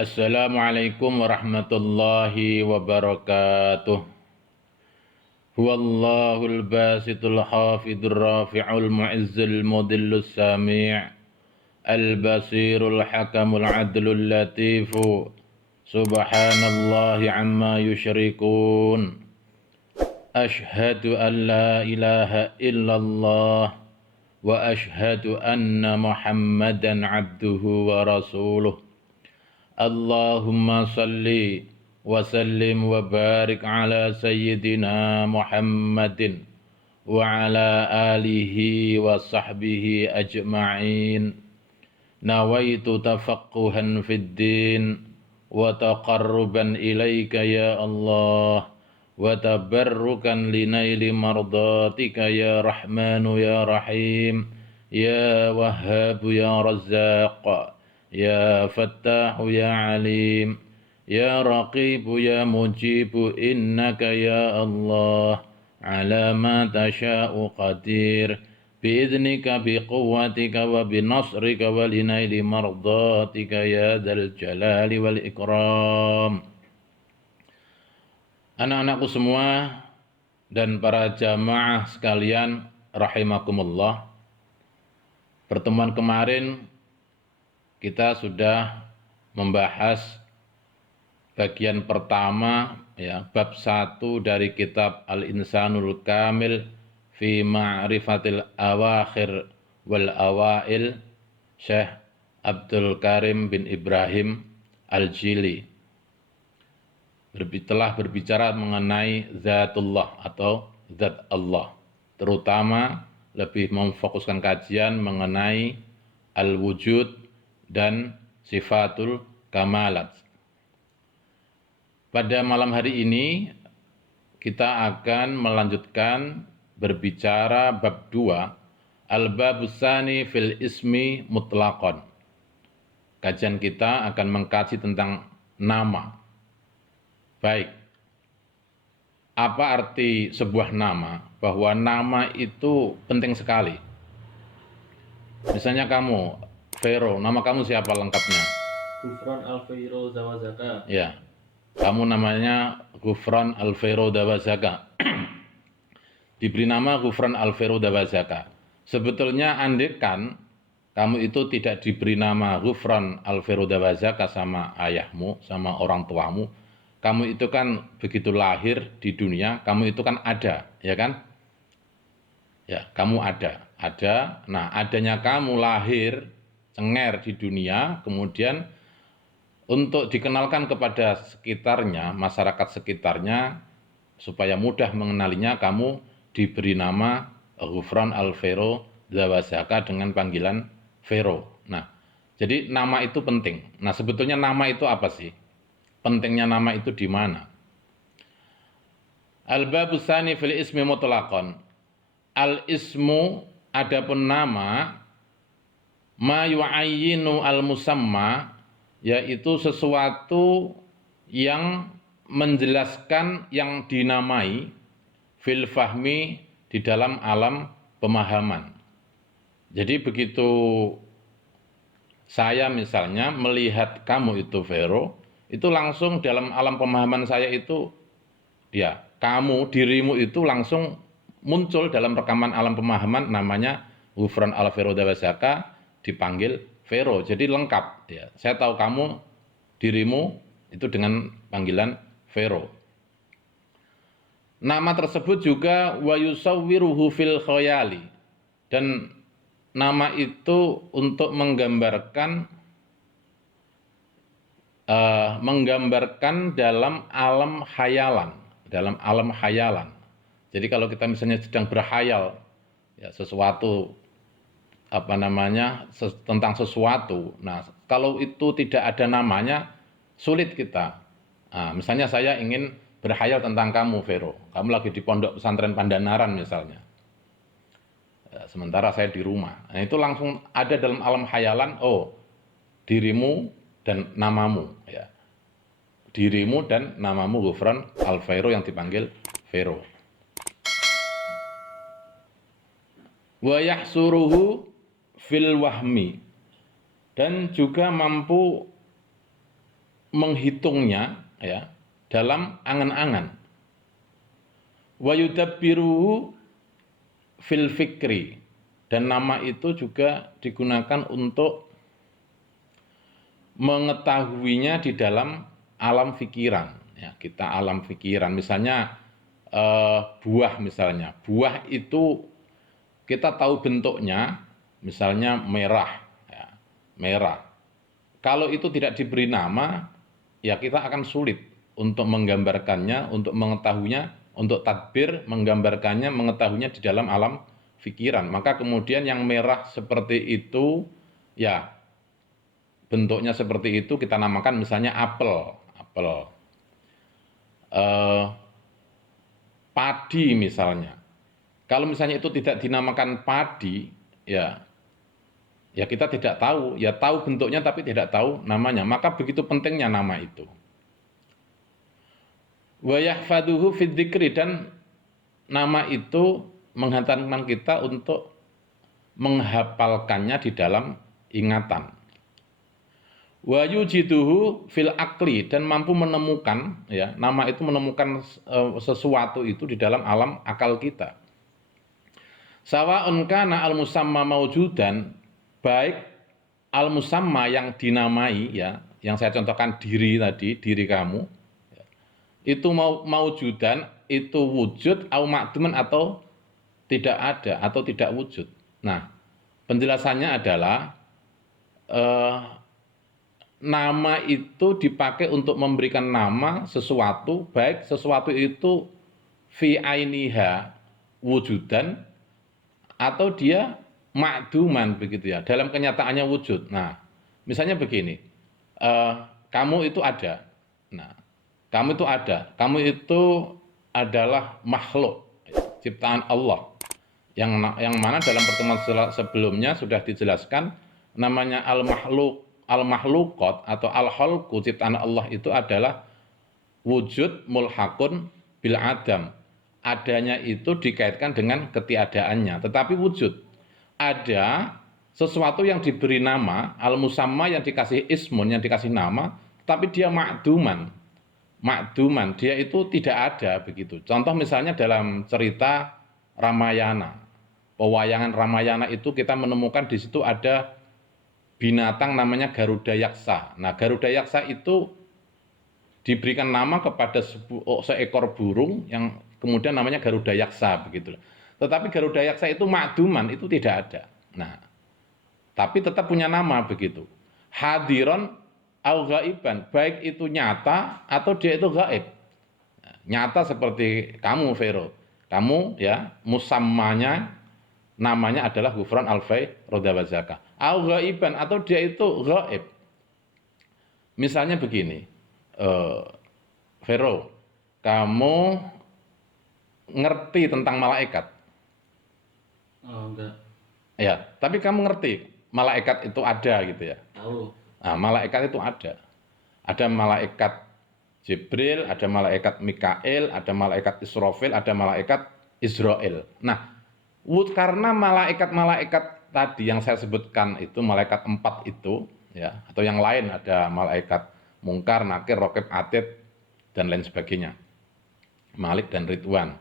Assalamualaikum warahmatullahi wabarakatuh. Huwallahul basitul hafidhur rafi'ul mu'izzul mudillus sami' al-basirul hakamul adlul latifu. Subhanallahi amma yusyrikun. Ashhadu an la ilaha illallah wa ashhadu anna Muhammadan abduhu wa rasuluh. Allahumma salli wa sallim wa barik ala sayyidina Muhammadin wa ala alihi wa sahbihi ajma'in. Nawaitu tafaqquhan fid din wa taqarruban ilaika ya Allah wa tabarrukan linaili mardatika ya Rahmanu ya Rahim ya Wahhab ya Razzaq ya Fattahu ya Alim ya Raqibu ya Mujibu innaka ya Allah ala ma tasha'u qadir bi'idhnika biquwwatika wa binasrika wa linaili mardatika ya dzal jalali wal ikram. Anak-anakku semua dan para jamaah sekalian rahimakumullah. Pertemuan kemarin kita sudah membahas bagian pertama ya, bab 1 dari kitab Al-Insanul Kamil fi Ma'rifatil Awakhir wal Awail Syekh Abdul Karim bin Ibrahim Al-Jili. Telah berbicara mengenai zatullah atau zat Allah, terutama lebih memfokuskan kajian mengenai al-wujud dan sifatul kamalat. Pada malam hari ini kita akan melanjutkan berbicara bab 2, al-babus tsani fil ismi mutlaqan. Kajian kita akan mengkaji tentang nama. Baik, apa arti sebuah nama? Bahwa nama itu penting sekali. Misalnya kamu, Vero, nama kamu siapa lengkapnya? Gufron Alfeiro Zawazaka. Ya, kamu namanya Gufron Alfeiro Dawazaka. Diberi nama Gufron Alfeiro Dawazaka. Sebetulnya andekan kamu itu tidak diberi nama Gufron Alfeiro Dawazaka sama ayahmu, sama orang tuamu, kamu itu kan begitu lahir di dunia, kamu itu kan ada, ya kan? Ya, kamu ada. Nah, adanya kamu lahir, cenger di dunia, kemudian untuk dikenalkan kepada sekitarnya, masyarakat sekitarnya, supaya mudah mengenalinya, kamu diberi nama Ghufran Al-Vero Zawazaka dengan panggilan Vero. Nah, jadi nama itu penting. Nah, sebetulnya nama itu apa sih? Pentingnya nama itu di mana? Al-babus tsani fil ismi mutlaqan. Al-ismu adapun nama ma yu'ayyinu al-musamma, yaitu sesuatu yang menjelaskan yang dinamai fil fahmi di dalam alam pemahaman. Jadi begitu saya misalnya melihat kamu itu Vero, itu langsung dalam alam pemahaman saya itu ya, kamu, dirimu itu langsung muncul dalam rekaman alam pemahaman, namanya Ghufran Al-Vero Dawazaka, dipanggil Vero, jadi lengkap ya. Saya tahu kamu, dirimu itu dengan panggilan Vero. Nama tersebut juga wa yusawwiruhu fil khayali, dan nama itu untuk menggambarkan dalam alam hayalan. Jadi kalau kita misalnya sedang berhayal ya sesuatu tentang sesuatu. Nah, kalau itu tidak ada namanya, sulit kita. Nah, misalnya saya ingin berhayal tentang kamu, Vero. Kamu lagi di pondok pesantren Pandanaran misalnya. Ya, sementara saya di rumah. Nah, itu langsung ada dalam alam hayalan, oh, dirimu dan namamu ya. Dirimu dan namamu Ghufran Al-Vero yang dipanggil Vero. Wa yahsuruhu fil wahmi, dan juga mampu menghitungnya ya dalam angan-angan. Wa yudabbiruhu fil fikri, dan nama itu juga digunakan untuk mengetahuinya di dalam alam pikiran. Ya, kita alam pikiran, misalnya buah misalnya. Buah itu kita tahu bentuknya, misalnya merah, ya, merah. Kalau itu tidak diberi nama, ya kita akan sulit untuk menggambarkannya, untuk mengetahuinya, untuk tadbir, menggambarkannya, mengetahuinya di dalam alam pikiran. Maka kemudian yang merah seperti itu, ya bentuknya seperti itu kita namakan misalnya apel, apel. Padi misalnya. Kalau misalnya itu tidak dinamakan padi, ya ya kita tidak tahu, ya tahu bentuknya tapi tidak tahu namanya. Maka begitu pentingnya nama itu. Wa yahfaduhu fid dzikri, dan nama itu menghantarkan kita untuk menghafalkannya di dalam ingatan. Wa yujiduhu fil akli, dan mampu menemukan, ya nama itu menemukan sesuatu itu di dalam alam akal kita. Sawa'un kana al musamma maujudan, baik al musamma yang dinamai, ya yang saya contohkan diri tadi, diri kamu itu maujudan, itu wujud au makduman, atau tidak ada atau tidak wujud. Nah, penjelasannya adalah nama itu dipakai untuk memberikan nama sesuatu, baik sesuatu itu fi ainiha wujudan, atau dia makduman, begitu ya, dalam kenyataannya wujud. Nah, misalnya begini, kamu itu ada. Nah, kamu itu ada, kamu itu adalah makhluk, ciptaan Allah, yang mana dalam pertemuan sebelumnya sudah dijelaskan, namanya al-makhluk, al-makhlukot atau al-khalqu, ciptaan Allah itu adalah wujud mulhaqun bil adam. Adanya itu dikaitkan dengan ketiadaannya, tetapi wujud. Ada sesuatu yang diberi nama, al-musamma, yang dikasih ismun, yang dikasih nama, tapi dia makduman. Makduman, dia itu tidak ada, begitu. Contoh misalnya dalam cerita Ramayana. Pewayangan Ramayana itu kita menemukan di situ ada binatang namanya Garuda Yaksa. Nah, Garuda Yaksa itu diberikan nama kepada seekor burung yang kemudian namanya Garuda Yaksa, begitu. Tetapi Garuda Yaksa itu makduman, itu tidak ada. Nah, tapi tetap punya nama, begitu. Hadiron au ghaiban, baik itu nyata atau dia itu gaib. Nah, nyata seperti kamu, Vero. Kamu ya, musammanya namanya adalah Ghufran al-Fairoda wa Zakah. Au ghaiban, atau dia itu gaib. Misalnya begini, Vero, kamu ngerti tentang malaikat? Oh, enggak. Ya, tapi kamu ngerti malaikat itu ada, gitu ya. Tahu. Nah, malaikat itu ada. Ada malaikat Jibril, ada malaikat Mikail, ada malaikat Israfil, ada malaikat Israel. Nah, karena malaikat-malaikat tadi yang saya sebutkan itu, malaikat 4 itu, ya, atau yang lain, ada malaikat Mungkar, Nakir, Raqib, Atid, dan lain sebagainya. Malik dan Ridwan.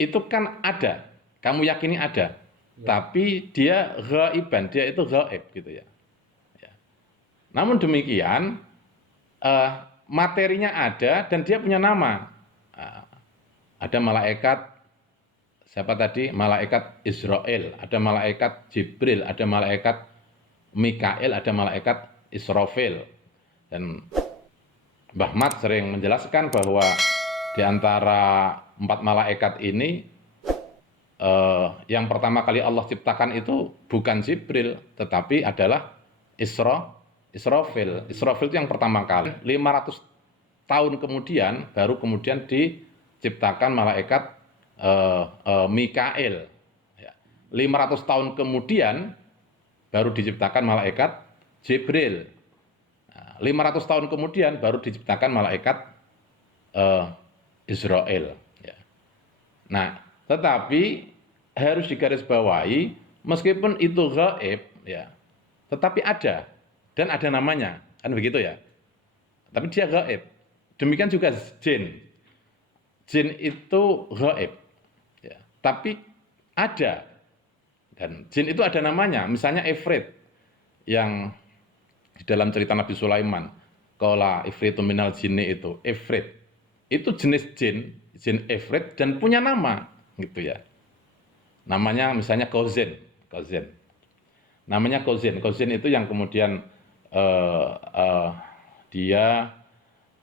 Itu kan ada, kamu yakini ada. Ya. Tapi dia ghaiban, dia itu gaib, gitu ya. Namun demikian, materinya ada dan dia punya nama. Ada malaikat, siapa tadi? Malaikat Israel, ada malaikat Jibril, ada malaikat Mikail, ada malaikat Israfil. Dan Mbah Mat sering menjelaskan bahwa di antara 4 malaikat ini, yang pertama kali Allah ciptakan itu bukan Jibril, tetapi adalah Israfil. Israfil itu yang pertama kali. 500 tahun kemudian baru kemudian diciptakan malaikat Mikail. 500 tahun kemudian baru diciptakan malaikat Jibril. 500 tahun kemudian baru diciptakan malaikat Israel. Nah, tetapi harus digarisbawahi, meskipun itu gaib, ya, tetapi ada, dan ada namanya, kan begitu ya. tapi dia gaib. Demikian juga jin. Jin itu gaib, ya. Tapi ada, dan jin itu ada namanya. Misalnya Ifrit yang di dalam cerita Nabi Sulaiman, qala ifritu minal jinni, itu Ifrit. Itu jenis jin, jin Ifrit, dan punya nama, gitu ya. Namanya misalnya Qauzin. Namanya Qauzin. Qauzin itu yang kemudian eh, eh, dia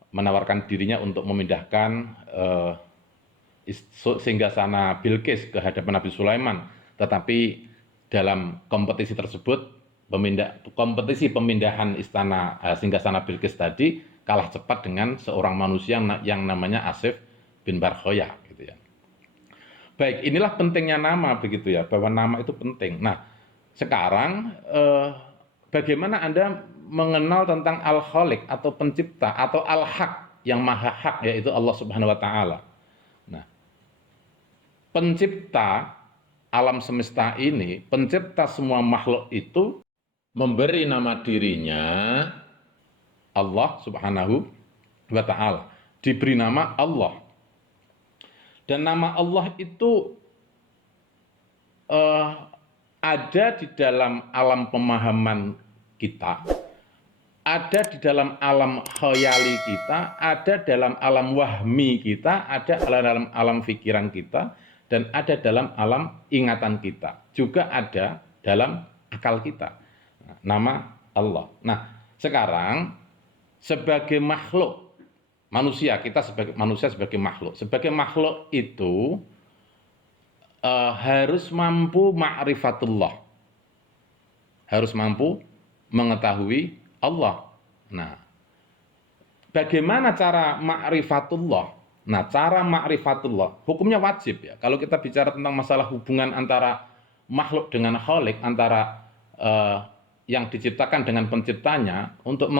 menawarkan dirinya untuk memindahkan singgasana Bilqis ke hadapan Nabi Sulaiman. Tetapi dalam kompetisi tersebut, kompetisi pemindahan istana singgasana Bilqis tadi kalah cepat dengan seorang manusia yang namanya Asif bin Barkhoyah, gitu ya. Baik, inilah pentingnya nama, begitu ya, bahwa nama itu penting. Nah, sekarang bagaimana Anda mengenal tentang Al-Khaliq atau pencipta atau Al-Haq yang maha hak, yaitu Allah Subhanahu wa taala. Nah, pencipta alam semesta ini, pencipta semua makhluk itu memberi nama dirinya Allah Subhanahu wa taala. Diberi nama Allah. Dan nama Allah itu ada di dalam alam pemahaman kita, ada di dalam alam khayali kita, ada dalam alam wahmi kita, ada dalam alam pikiran kita, dan ada dalam alam ingatan kita. Juga ada dalam akal kita. Nama Allah. Nah, sekarang sebagai makhluk manusia, kita sebagai manusia, sebagai makhluk itu harus mampu ma'rifatullah, harus mampu mengetahui Allah. Nah, bagaimana cara ma'rifatullah? Nah, cara ma'rifatullah hukumnya wajib, ya. Kalau kita bicara tentang masalah hubungan antara makhluk dengan khalik, antara yang diciptakan dengan penciptanya, untuk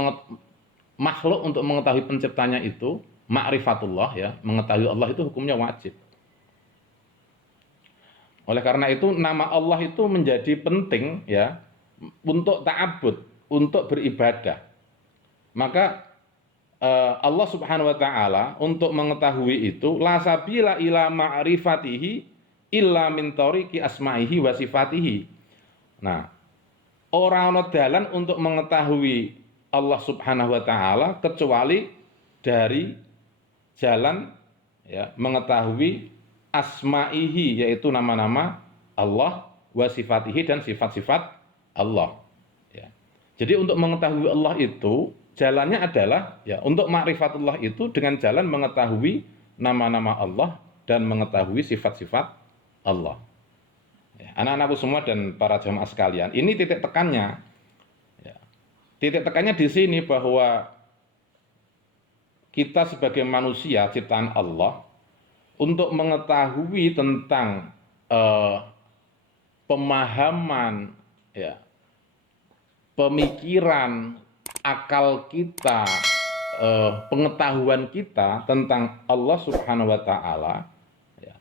makhluk untuk mengetahui penciptanya itu ma'rifatullah, ya, mengetahui Allah itu hukumnya wajib. Oleh karena itu nama Allah itu menjadi penting, ya, untuk ta'abbud, untuk beribadah. Maka Allah Subhanahu wa taala untuk mengetahui itu la sabila ila ma'rifatihi illa min tariqi asma'ihi wa sifatihi. Nah, ora ana dalan untuk mengetahui Allah Subhanahu wa taala kecuali dari jalan, ya, mengetahui asma'ihi, yaitu nama-nama Allah, wa sifatihi, dan sifat-sifat Allah, ya. Jadi untuk mengetahui Allah itu jalannya adalah, ya, untuk ma'rifatullah itu dengan jalan mengetahui nama-nama Allah dan mengetahui sifat-sifat Allah. Ya, anak-anakku semua dan para jemaah sekalian, ini titik tekannya. Titik tekannya di sini bahwa kita sebagai manusia ciptaan Allah untuk mengetahui tentang pemahaman, ya, pemikiran, akal kita, pengetahuan kita tentang Allah Subhanahu wa taala, ya,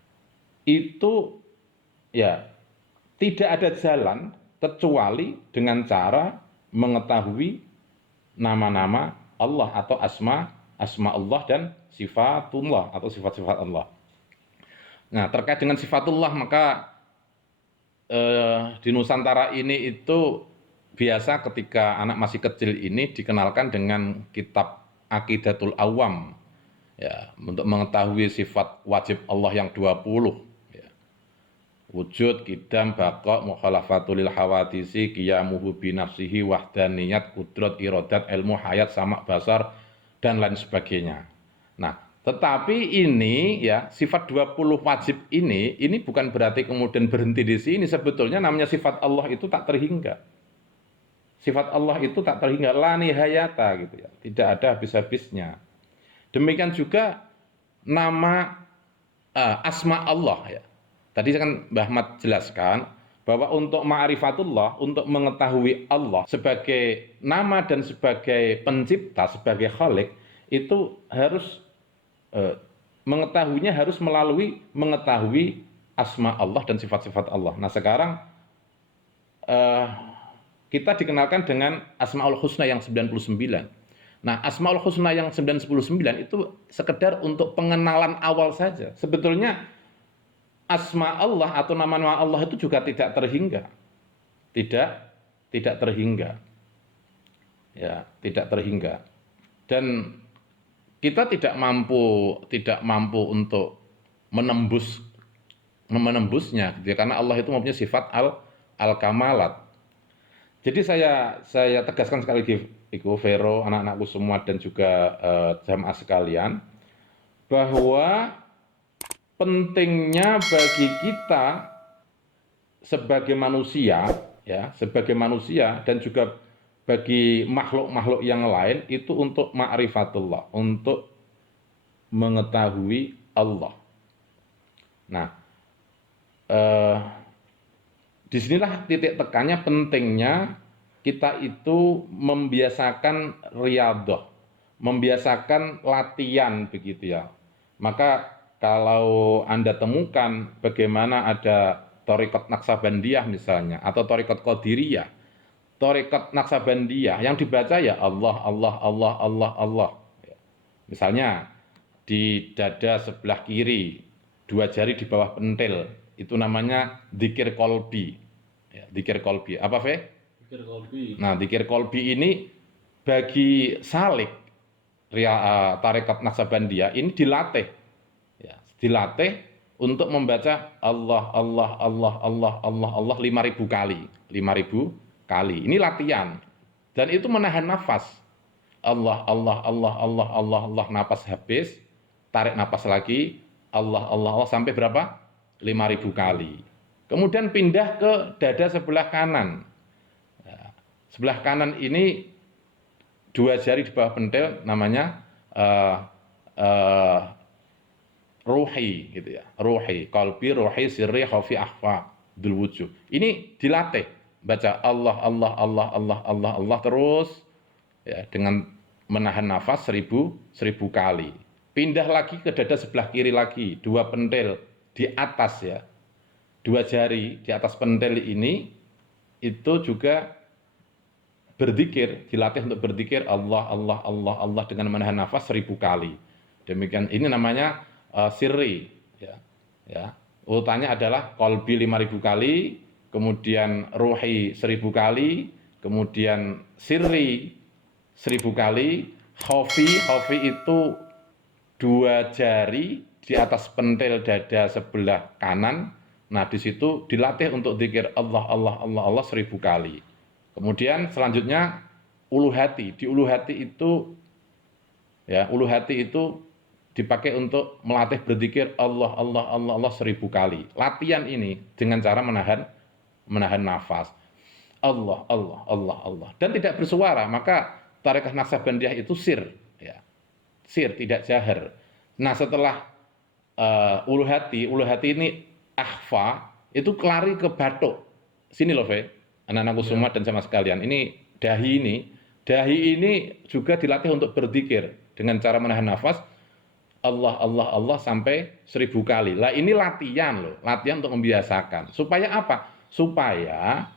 itu, ya, tidak ada jalan kecuali dengan cara mengetahui nama-nama Allah atau asma Allah dan sifatullah atau sifat-sifat Allah. Nah, terkait dengan sifatullah, maka di Nusantara ini itu biasa ketika anak masih kecil ini dikenalkan dengan kitab Aqidatul Awam, ya, untuk mengetahui sifat wajib Allah yang 20. Wujud, qidam, baqa, mukhalafatul lil hawadisi, qiyamuhu bi nafsihi, wahdaniyat, qudrat, iradat, ilmu, hayat, sama, basar, dan lain sebagainya. Nah, tetapi ini, ya, sifat 20 wajib ini bukan berarti kemudian berhenti di sini. Sebetulnya namanya sifat Allah itu tak terhingga. Sifat Allah itu tak terhingga, la nihayata, gitu ya. Tidak ada habis-habisnya. Demikian juga nama asma Allah, ya. Tadi kan Mbah Ahmad jelaskan bahwa untuk ma'rifatullah, untuk mengetahui Allah sebagai nama dan sebagai pencipta, sebagai khalik, itu harus mengetahuinya harus melalui mengetahui asma Allah dan sifat-sifat Allah. Nah, sekarang kita dikenalkan dengan Asmaul Husna yang 99. Nah, Asmaul Husna yang 99 itu sekedar untuk pengenalan awal saja. Sebetulnya asma Allah atau nama-nama Allah itu juga tidak terhingga. Tidak tidak terhingga. Ya, tidak terhingga. Dan kita tidak mampu untuk menembusnya gitu ya, karena Allah itu mempunyai sifat al-kamalat. Jadi saya tegaskan sekali lagi, Iku Vero, anak-anakku semua dan juga jamaah sekalian, bahwa pentingnya bagi kita sebagai manusia, ya, sebagai manusia dan juga bagi makhluk-makhluk yang lain itu untuk ma'rifatullah, untuk mengetahui Allah. Nah, eh, disinilah titik tekannya pentingnya kita itu membiasakan riyadhah, membiasakan latihan begitu ya. Maka kalau Anda temukan bagaimana ada Thariqat Naksabandiyah misalnya atau Thariqat Qadiriyah, Thariqat Naksabandiyah yang dibaca ya Allah Allah Allah Allah Allah. Misalnya di dada sebelah kiri, dua jari di bawah pentil, itu namanya dzikir kolbi. Ya, dzikir kolbi. Apa, Fe? Pikir kolbi. Nah, dzikir kolbi ini bagi salik tarekat Naksabandiyah ini dilatih. Ya, dilatih untuk membaca Allah Allah Allah Allah Allah Allah 5.000 kali. 5.000 kali. Ini latihan. Dan itu menahan nafas. Allah Allah Allah Allah Allah Allah, napas habis, tarik napas lagi, Allah Allah Allah sampai berapa? 5.000 kali. Kemudian pindah ke dada sebelah kanan. Nah, sebelah kanan ini dua jari di bawah pentil namanya ruhi gitu ya. Ruhi, qalbi, ruhi, sirri, khafi, akhfa, dzul wujuh. Ini dilatih baca Allah Allah Allah Allah Allah Allah terus ya, dengan menahan nafas 1.000 kali. Pindah lagi ke dada sebelah kiri lagi, dua pentil di atas ya, dua jari di atas pentil ini itu juga berzikir, dilatih untuk berzikir Allah Allah Allah Allah dengan menahan nafas 1.000 kali. Demikian, ini namanya sirri ya. Ya. Urutannya adalah qalbi 5.000 kali, kemudian ruhi 1.000 kali, kemudian sirri 1.000 kali, khafi itu dua jari di atas pentil dada sebelah kanan. Nah, di situ dilatih untuk zikir Allah Allah Allah Allah 1.000 kali. Kemudian selanjutnya ulu hati. Di ulu hati itu ya, ulu hati itu dipakai untuk melatih berzikir Allah Allah Allah Allah 1.000 kali. Latihan ini dengan cara menahan nafas. Allah Allah Allah Allah dan tidak bersuara, maka tarekat Naksabandiyah itu sir ya. Sir, tidak jahar. Nah, setelah ulu hati ini akhfa, itu lari ke batuk. Sini loh, Fe, anak-anakku semua dan sama sekalian. Ini dahi ini juga dilatih untuk berzikir dengan cara menahan nafas Allah Allah Allah sampai 1.000 kali. Lah, ini latihan loh, latihan untuk membiasakan. Supaya apa? Supaya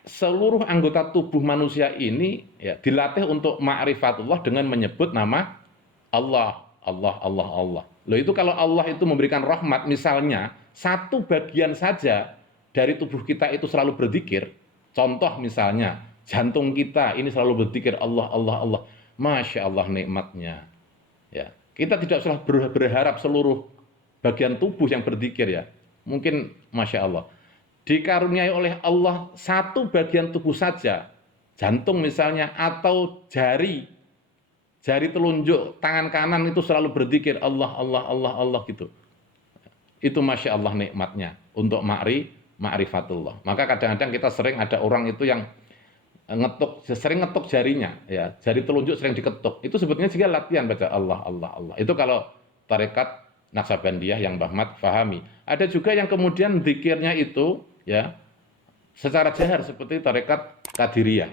seluruh anggota tubuh manusia ini ya dilatih untuk ma'rifatullah dengan menyebut nama Allah, Allah, Allah, Allah. Loh, itu kalau Allah itu memberikan rahmat, misalnya satu bagian saja dari tubuh kita itu selalu berzikir, contoh misalnya jantung kita ini selalu berzikir Allah, Allah, Allah, Masya Allah nikmatnya. Ya, kita tidak usah berharap seluruh bagian tubuh yang berzikir ya. Mungkin Masya Allah dikaruniai oleh Allah satu bagian tubuh saja, jantung misalnya, atau jari telunjuk tangan kanan itu selalu berzikir Allah Allah Allah Allah gitu. Itu Masya Allah nikmatnya untuk ma'rifatullah. Maka kadang-kadang kita sering ada orang itu yang sering ngetuk jarinya ya, jari telunjuk sering diketuk. Itu sebetulnya juga latihan baca Allah Allah Allah. Itu kalau tarekat Naksabandiyah yang Mbah Mat fahami. Ada juga yang kemudian zikirnya itu ya secara jahar seperti tarekat Qadiriyah.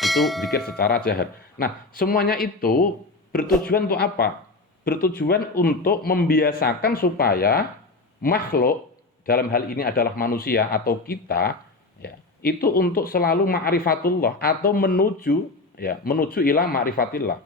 Itu zikir secara jahar. Nah, semuanya itu bertujuan untuk apa? Bertujuan untuk membiasakan supaya makhluk, dalam hal ini adalah manusia atau kita ya, itu untuk selalu ma'rifatullah atau menuju ya, menuju ila ma'rifatillah.